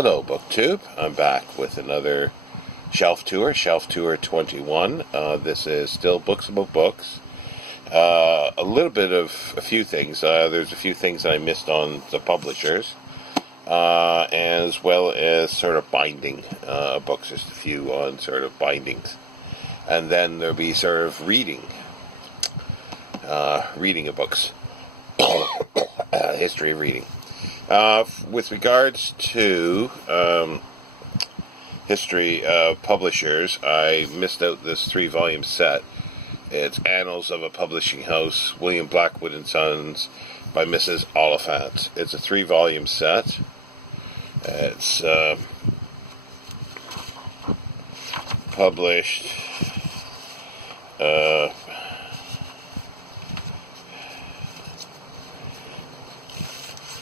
Hello, BookTube. I'm back with another Shelf Tour 21. This is still books about books. A little bit of a few things. There's a few things that I missed on the publishers, as well as sort of binding books. Just a few on sort of bindings. And then there'll be sort of reading of books. History of reading. With regards to history of publishers, I missed out this 3-volume set. It's Annals of a Publishing House, William Blackwood and Sons, by Mrs. Oliphant. It's a 3-volume set. It's published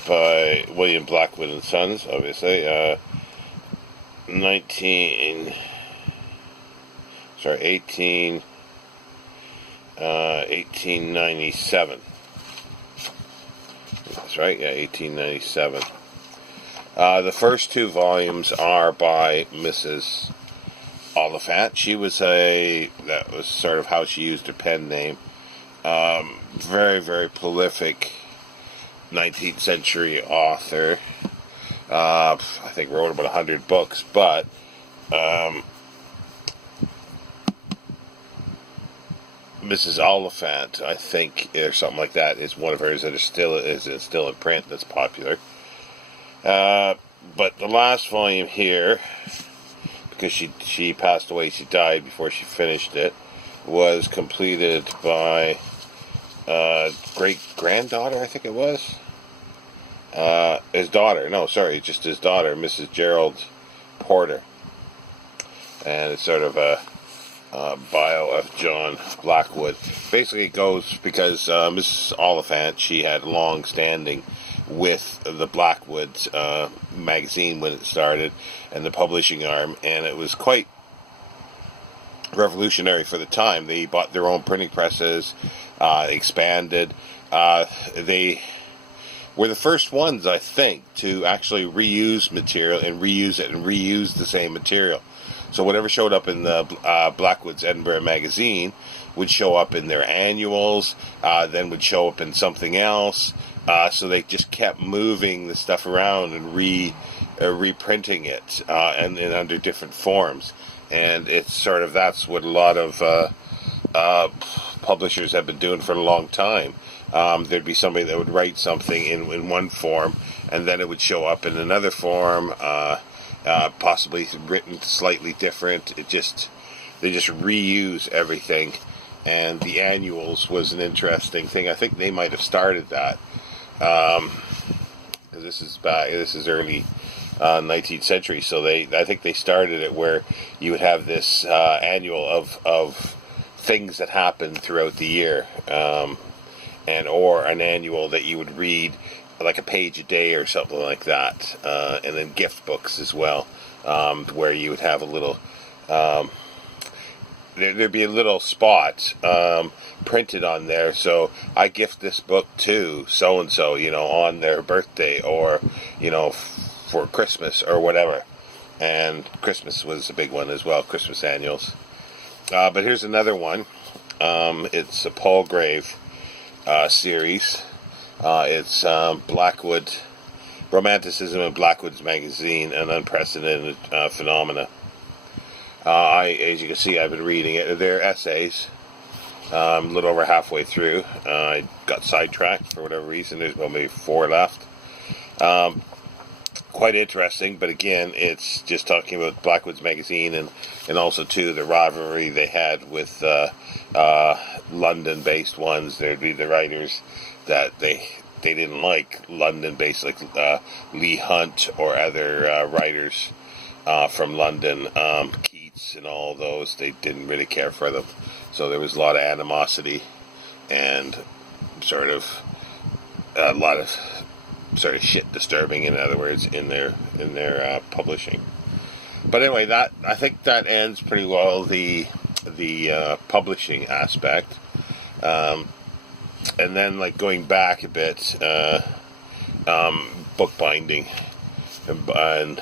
by William Blackwood and Sons, obviously. 1897. That's right, yeah, 1897. The first 2 volumes are by Mrs. Oliphant. That was sort of how she used her pen name. Very, very prolific 19th century author. I think wrote about 100 books, but Mrs. Oliphant, I think, or something like that, is one of hers that is still in print. That's popular. But the last volume here, because she passed away, she died before she finished it, was completed by great-granddaughter, I think it was. His daughter, just his daughter, Mrs. Gerald Porter. And it's sort of a bio of John Blackwood. Basically, it goes because Mrs. Oliphant, she had long standing with the Blackwoods magazine when it started, and the publishing arm, and it was quite revolutionary for the time. They bought their own printing presses, expanded. They were the first ones, I think, to actually reuse material and reuse it and reuse the same material. So whatever showed up in the Blackwood's Edinburgh magazine would show up in their annuals, then would show up in something else. So they just kept moving the stuff around and reprinting it and under different forms. And it's sort of, that's what a lot of publishers have been doing for a long time. There'd be somebody that would write something in one form, and then it would show up in another form, possibly written slightly different. They just reuse everything. And the annuals was an interesting thing. I think they might have started that. This is early 19th century, so I think they started it where you would have this annual of things that happened throughout the year, or an annual that you would read like a page a day or something like that, and then gift books as well, where you would have a little there'd be a little spot printed on there. So I gift this book to so and so, on their birthday, or for Christmas or whatever. And Christmas was a big one as well, Christmas annuals. But here's another one. It's a Palgrave series. It's Blackwood Romanticism and Blackwood's magazine, an unprecedented phenomena. As you can see, I've been reading it. They're essays. A little over halfway through. I got sidetracked for whatever reason. There's about maybe 4 left. Quite interesting, but again, it's just talking about Blackwood's magazine and also, too, the rivalry they had with London-based ones. There'd be the writers that they didn't like, London-based, like Leigh Hunt or other writers from London, Keats and all those. They didn't really care for them. So there was a lot of animosity and sort of a lot of sort of shit disturbing, in other words, in their publishing. But anyway, I think that ends pretty well the publishing aspect. And then, like, going back a bit, bookbinding. and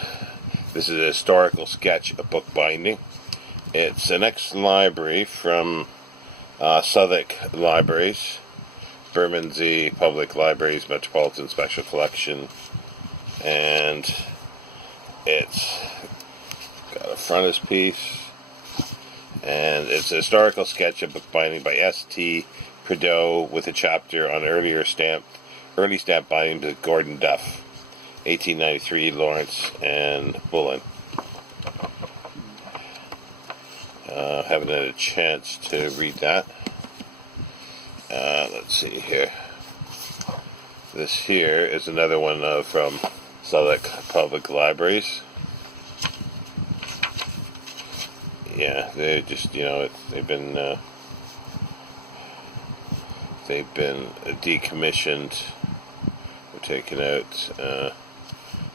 this is a historical sketch of bookbinding. It's an ex-library from Southwark Libraries, Bermondsey Public Libraries Metropolitan Special Collection, and it's got a frontispiece, and it's a historical sketch of bookbinding by S.T. Prideaux with a chapter on early stamp binding to Gordon Duff, 1893, Lawrence and Bullen. Haven't had a chance to read that. Let's see here. This here is another one from Southwark Public Libraries. Yeah, they just, they've been decommissioned or taken out.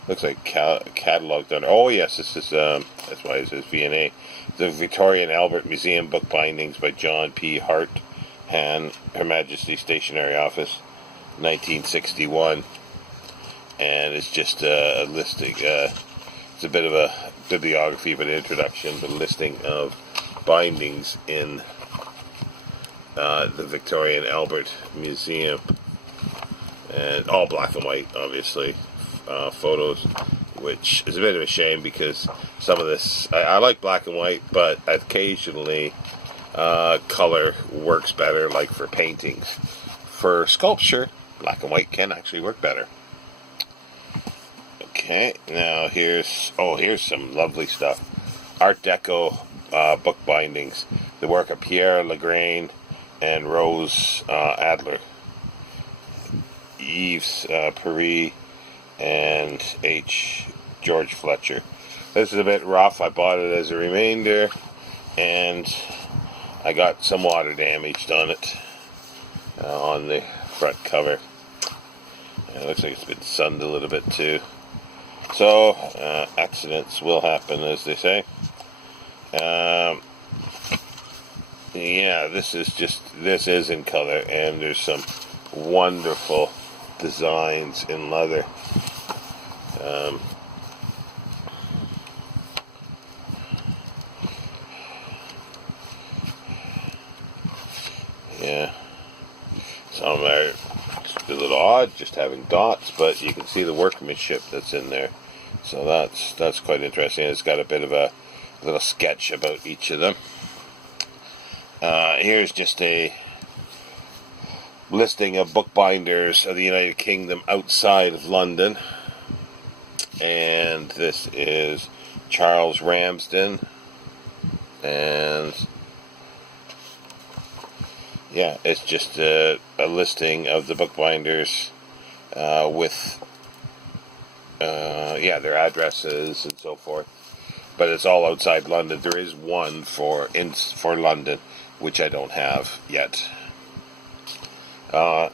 Looks like cataloged under. Oh yes, this is that's why it says V&A. The Victoria and Albert Museum bookbindings by John P. Hart, Han, Her Majesty's Stationery Office, 1961, and it's just a listing. It's a bit of a bibliography, but an introduction, but a listing of bindings in the Victoria and Albert Museum, and all black and white, obviously. Photos, which is a bit of a shame because some of this, I like black and white, but occasionally color works better, like for paintings. For sculpture, black and white can actually work better. Okay, now here's some lovely stuff. Art Deco book bindings, the work of Pierre Legrain and Rose Adler, Yves Paris, and H. George Fletcher. This is a bit rough. I bought it as a remainder, and I got some water damaged on it on the front cover. It looks like it's been sunned a little bit too. So accidents will happen, as they say. Yeah, this is in color, and there's some wonderful designs in leather. Yeah, some are a little odd, just having dots, but you can see the workmanship that's in there. So that's quite interesting. It's got a bit of a little sketch about each of them. Here's just a listing of bookbinders of the United Kingdom outside of London, and this is Charles Ramsden, and yeah, it's just a listing of the bookbinders with their addresses and so forth, but it's all outside London. There is one for London, which I don't have yet.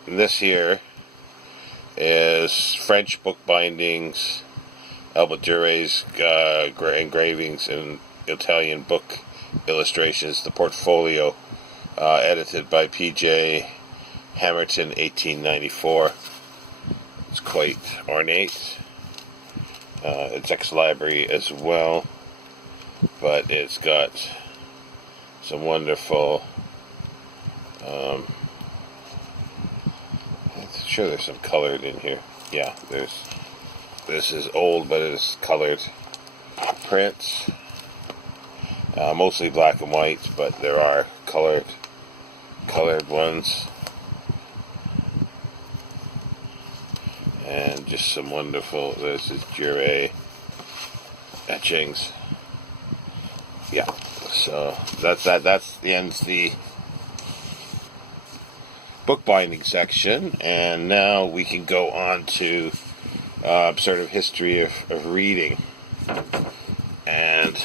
This here is French bookbindings, Albert Duray's engravings, and Italian book illustrations. The portfolio, edited by P.J. Hamerton, 1894. It's quite ornate. It's ex-library as well, but it's got some wonderful. I'm sure there's some colored in here. Yeah, this is old, but it is colored prints. Mostly black and white, but there are colored ones. And just some wonderful, this is Duray etchings. Yeah, so that's the end of the bookbinding section, and now we can go on to sort of history of reading. And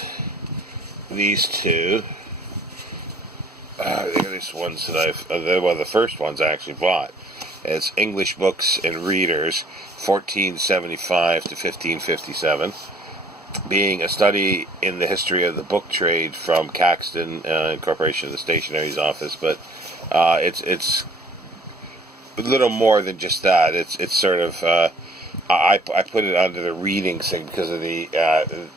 these two, these ones that the first ones I actually bought. It's English Books and Readers, 1475 to 1557, being a study in the history of the book trade from Caxton Incorporation of the Stationery's Office, but it's a little more than just that. It's sort of I put it under the reading thing because of the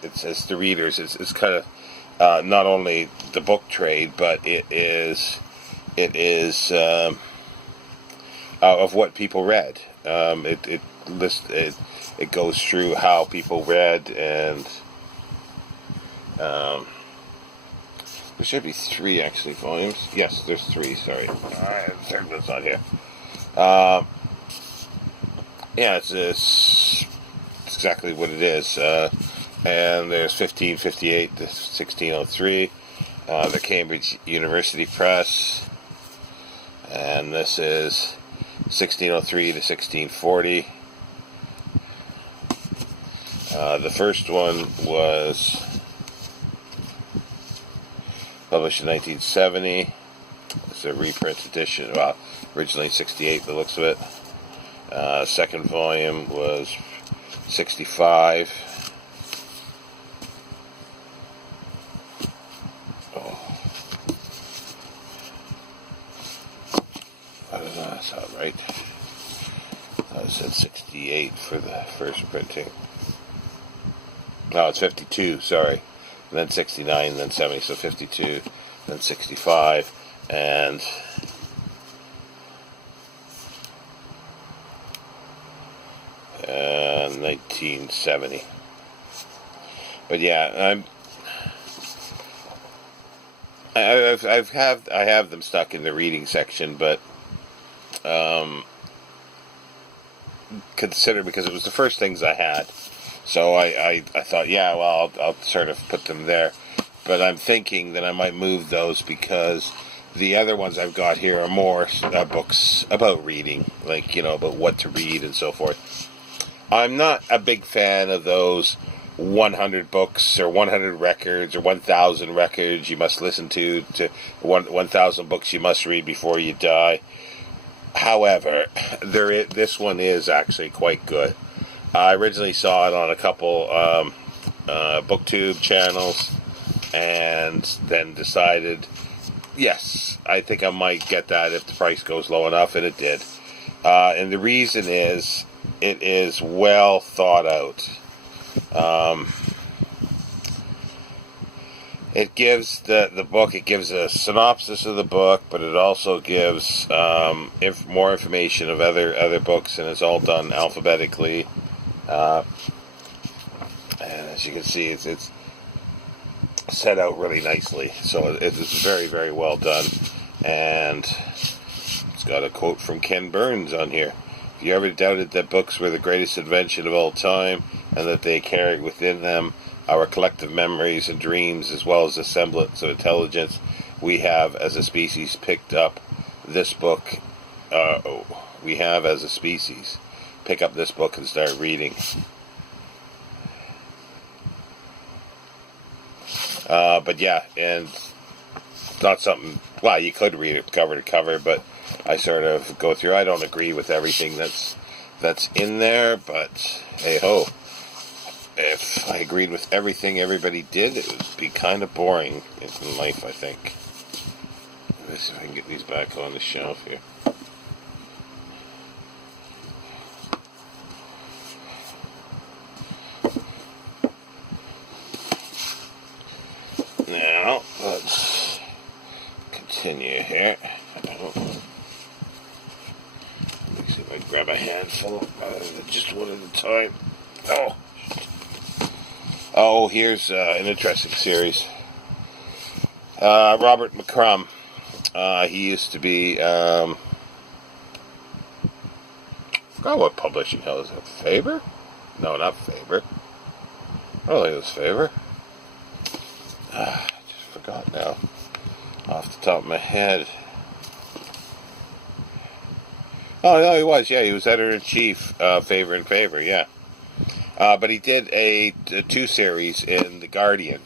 it's the readers. It's kind of not only the book trade, but it is of what people read. It goes through how people read, and there should be 3 actually volumes. Yes, there's 3. Sorry, the third one's not here. Yeah, it's exactly what it is. And there's 1558 to 1603, the Cambridge University Press, and this is 1603 to 1640. The first one was published in 1970. It's a reprint edition. Well, originally 68, the looks of it. Second volume was 65. I don't know, that's not right. I said 68 for the first printing. No, it's 52, sorry. And then 69, then 70, so 52, then 65, and 1970. But yeah, I have them stuck in the reading section, but consider, because it was the first things I had, so I thought, yeah, well, I'll sort of put them there. But I'm thinking that I might move those, because the other ones I've got here are more books about reading, like, about what to read and so forth. I'm not a big fan of those 100 books or 100 records or 1,000 records you must listen to 1,000 books you must read before you die. However, this one is actually quite good. I originally saw it on a couple BookTube channels, and then decided, yes, I think I might get that if the price goes low enough, and it did. And the reason is, it is well thought out. It gives the book, it gives a synopsis of the book, but it also gives more information of other books, and it's all done alphabetically. And as you can see, it's set out really nicely, so it's very, very well done. And it's got a quote from Ken Burns on here. If you ever doubted that books were the greatest invention of all time, and that they carried within them our collective memories and dreams, as well as a semblance of intelligence, we have as a species picked up this book. We have as a species pick up this book and start reading. But yeah, and it's not something, well, you could read it cover to cover, but I sort of go through. I don't agree with everything that's in there, but hey ho. If I agreed with everything everybody did, it would be kind of boring in life, I think. Let's see if I can get these back on the shelf here. Now, let's continue here. Let me see if I can grab a handful, just one at a time. Oh, here's an interesting series. Robert McCrum. He used to be, I forgot what publishing house. Faber? No, not Faber. I don't think it was Faber. I just forgot now. Off the top of my head. Oh, no, he was. Yeah, he was editor-in-chief, Faber and Faber, yeah. But he did a 2 series in The Guardian.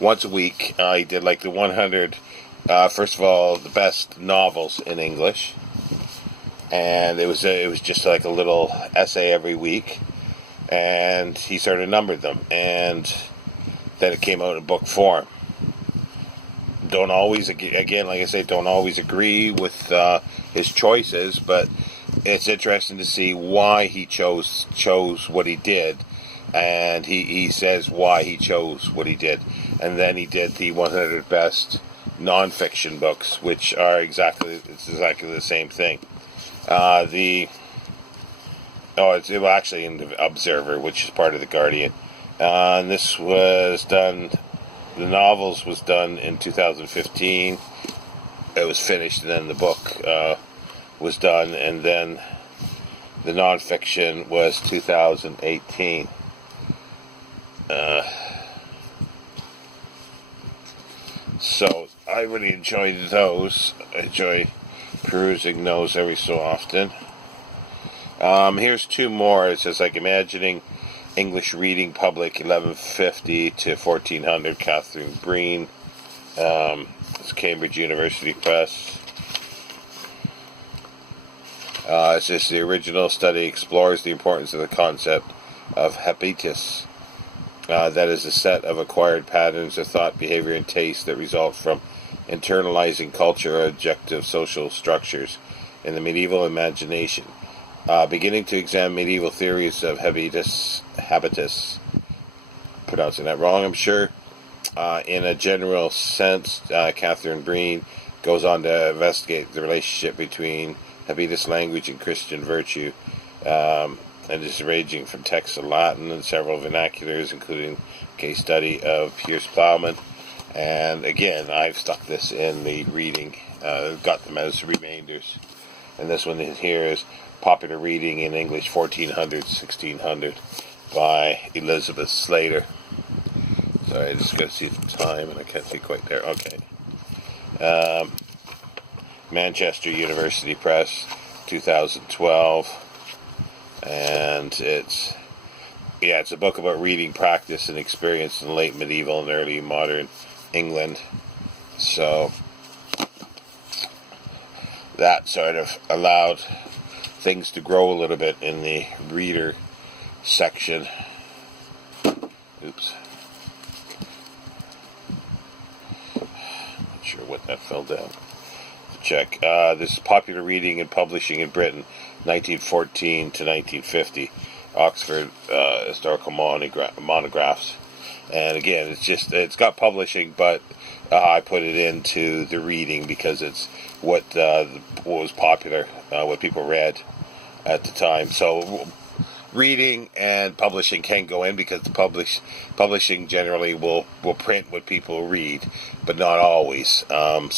Once a week, he did like the 100, first of all, the best novels in English. And it was just like a little essay every week. And he sort of numbered them. And then it came out in book form. Don't always, again, like I say, don't always agree with his choices, but it's interesting to see why he chose what he did, and he says why he chose what he did, and then he did the 100 best non-fiction books, which are exactly the same thing. It's actually in the Observer, which is part of the Guardian. And this was done. The novels was done in 2015. It was finished, and then the book was done, and then the nonfiction was 2018. So I really enjoyed those. I enjoy perusing those every so often. Here's two more. It says, like, Imagining English Reading Public, 1150 to 1400, Catherine Breen. It's Cambridge University Press. It says, the original study explores the importance of the concept of habitus. That is a set of acquired patterns of thought, behavior, and taste that result from internalizing culture or objective social structures in the medieval imagination. Beginning to examine medieval theories of habitus, pronouncing that wrong, I'm sure. In a general sense, Catherine Breen goes on to investigate the relationship between habitus language and Christian virtue, and is ranging from texts of Latin and several vernaculars, including a case study of Piers Plowman. And again, I've stuck this in the reading, got them as remainders. And this one here is Popular Reading in English 1400-1600 by Elizabeth Slater. Sorry, I just got to see the time, and I can't see quite there. Okay. Manchester University Press, 2012. And it's a book about reading practice and experience in late medieval and early modern England. So that sort of allowed things to grow a little bit in the reader section. Oops. Not sure what that fell down. Check. This is Popular Reading and Publishing in Britain, 1914 to 1950. Oxford Historical Monographs. And again, it's got publishing, but I put it into the reading because it's what was popular, what people read at the time. So reading and publishing can go in because the publishing generally will print what people read, but not always. And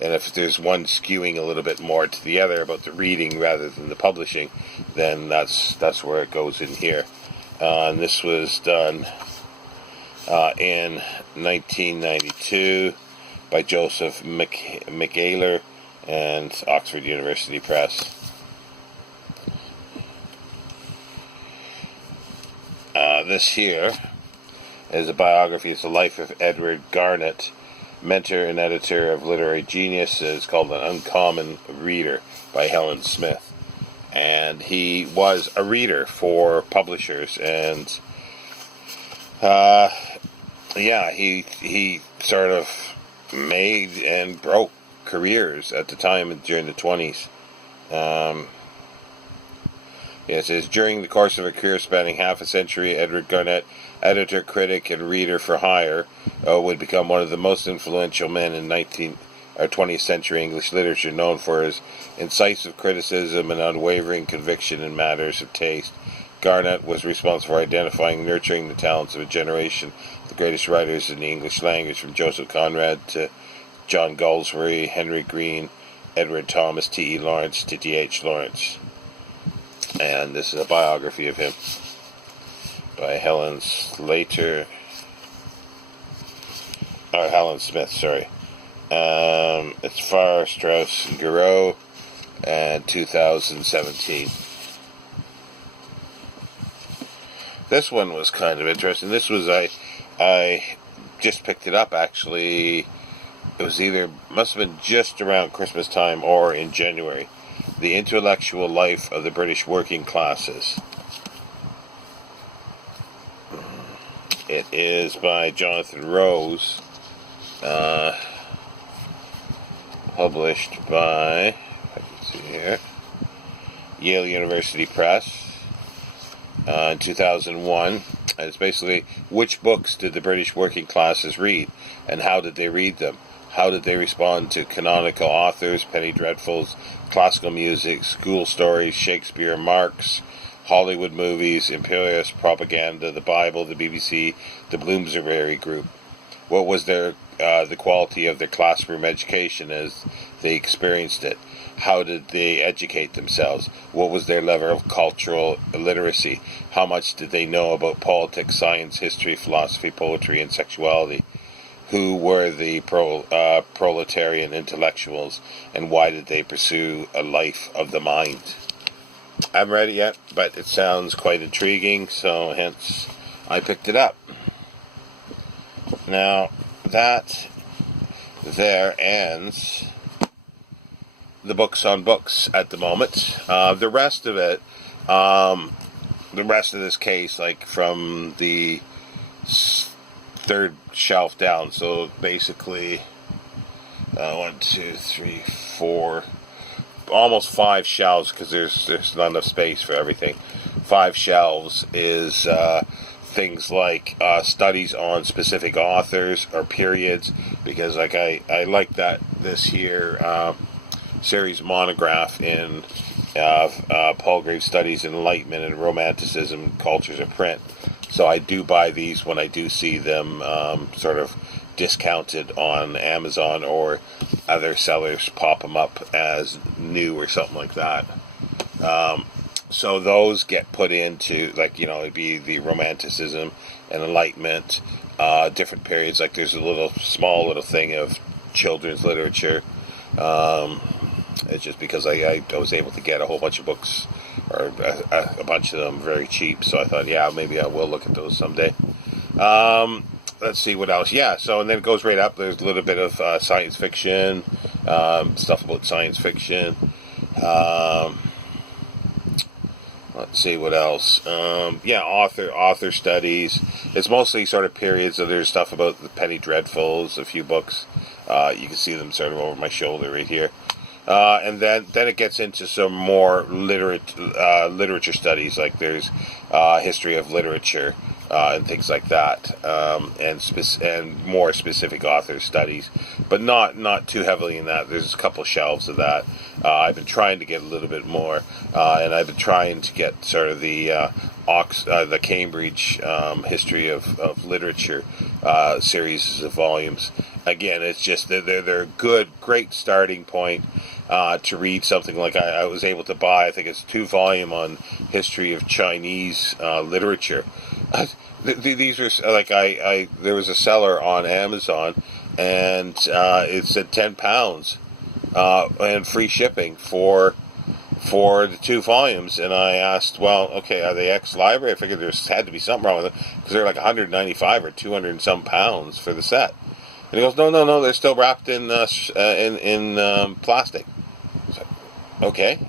if there's one skewing a little bit more to the other about the reading rather than the publishing, then that's where it goes in here. And this was done in 1992 by Joseph McAler and Oxford University Press. This here is a biography. It's the life of Edward Garnett, mentor and editor of literary geniuses, called An Uncommon Reader by Helen Smith. And he was a reader for publishers, and he sort of made and broke careers at the time during the 20s. It says, during the course of a career spanning half a century, Edward Garnett, editor, critic, and reader for hire, would become one of the most influential men in 20th century English literature, known for his incisive criticism and unwavering conviction in matters of taste. Garnett was responsible for identifying and nurturing the talents of a generation of the greatest writers in the English language, from Joseph Conrad to John Galsworthy, Henry Green, Edward Thomas, T.E. Lawrence, to D.H. Lawrence. And this is a biography of him by Helen Smith, sorry. It's Farrar, Straus and Giroux, and 2017. This one was kind of interesting. This was, I just picked it up, actually. It was must have been just around Christmas time or in January. The Intellectual Life of the British Working Classes. It is by Jonathan Rose, published by, if I can see here, Yale University Press, in 2001. And it's basically, which books did the British working classes read, and how did they read them? How did they respond to canonical authors, penny dreadfuls, classical music, school stories, Shakespeare, Marx, Hollywood movies, imperialist propaganda, the Bible, the BBC, the Bloomsbury Group? What was the quality of their classroom education as they experienced it? How did they educate themselves? What was their level of cultural literacy? How much did they know about politics, science, history, philosophy, poetry, and sexuality? Who were the proletarian intellectuals, and why did they pursue a life of the mind? I haven't read it yet, but it sounds quite intriguing, so hence I picked it up. Now, that there ends the books on books at the moment. The rest of it, the rest of this case, like from the third shelf down, so basically 1, 2, 3, 4, almost 5 shelves, because there's not enough space for everything. 5 shelves is things like studies on specific authors or periods, because like I like that this here series monograph in Palgrave's Studies in Enlightenment and Romanticism, Cultures of Print. So I do buy these when I do see them sort of discounted on Amazon, or other sellers pop them up as new or something like that. So those get put into, like, it'd be the Romanticism and Enlightenment, different periods. Like there's a small little thing of children's literature. It's just because I was able to get a whole bunch of books, or a bunch of them, very cheap. So I thought, yeah, maybe I will look at those someday. Let's see what else. Yeah, so and then it goes right up. There's a little bit of science fiction, stuff about science fiction. Let's see what else. Yeah, author studies. It's mostly sort of periods. So there's stuff about the penny dreadfuls, a few books. You can see them sort of over my shoulder right here. And then it gets into some more literature studies, like there's history of literature and things like that, and more specific author studies, but not too heavily in that. There's a couple shelves of that. I've been trying to get a little bit more, and I've been trying to get sort of the Cambridge history of literature series of volumes. Again, it's just they're a great starting point to read something like I was able to buy. I think it's 2-volume on history of Chinese literature. These are like there was a seller on Amazon, and it said £10 and free shipping for the 2 volumes, and I asked, well, okay, are they ex-library? I figured there had to be something wrong with them, because they're like 195 or 200 and some pounds for the set. And he goes, no, they're still wrapped in plastic. I was like, okay,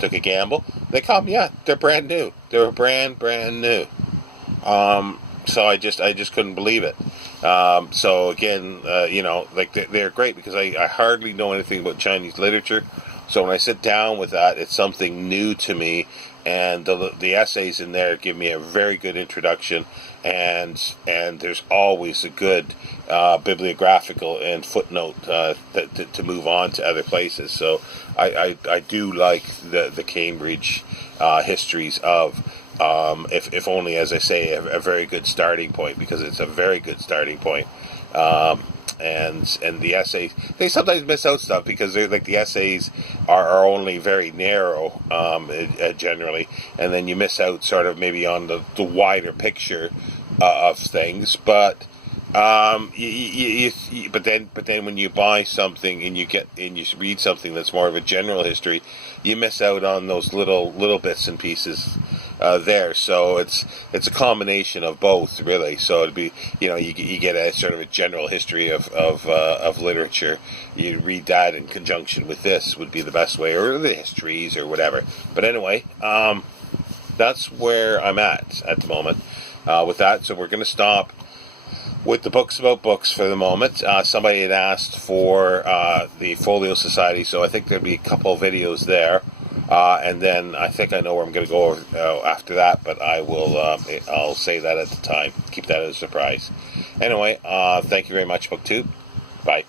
took a gamble. They come, yeah, they're brand new. They were brand new. So I just couldn't believe it. So again, like they're great, because I hardly know anything about Chinese literature. So when I sit down with that, it's something new to me, and the essays in there give me a very good introduction, and there's always a good bibliographical and footnote to move on to other places. So I do like the Cambridge histories of, if only, as I say, a very good starting point, because it's a very good starting point. And the essays, they sometimes miss out stuff, because they're like, the essays are only very narrow generally, and then you miss out sort of maybe on the wider picture of things. But but then when you buy something and you read something that's more of a general history, you miss out on those little bits and pieces there. So it's a combination of both, really. So it'd be, you get a sort of a general history of literature. You read that in conjunction with this would be the best way, or the histories or whatever. But anyway, that's where I'm at the moment with that. So we're going to stop with the books about books for the moment. Somebody had asked for the Folio Society, so I think there'll be a couple of videos there. And then I think I know where I'm going to go after that, but I'll say that at the time. Keep that as a surprise. Anyway, thank you very much, BookTube. Bye.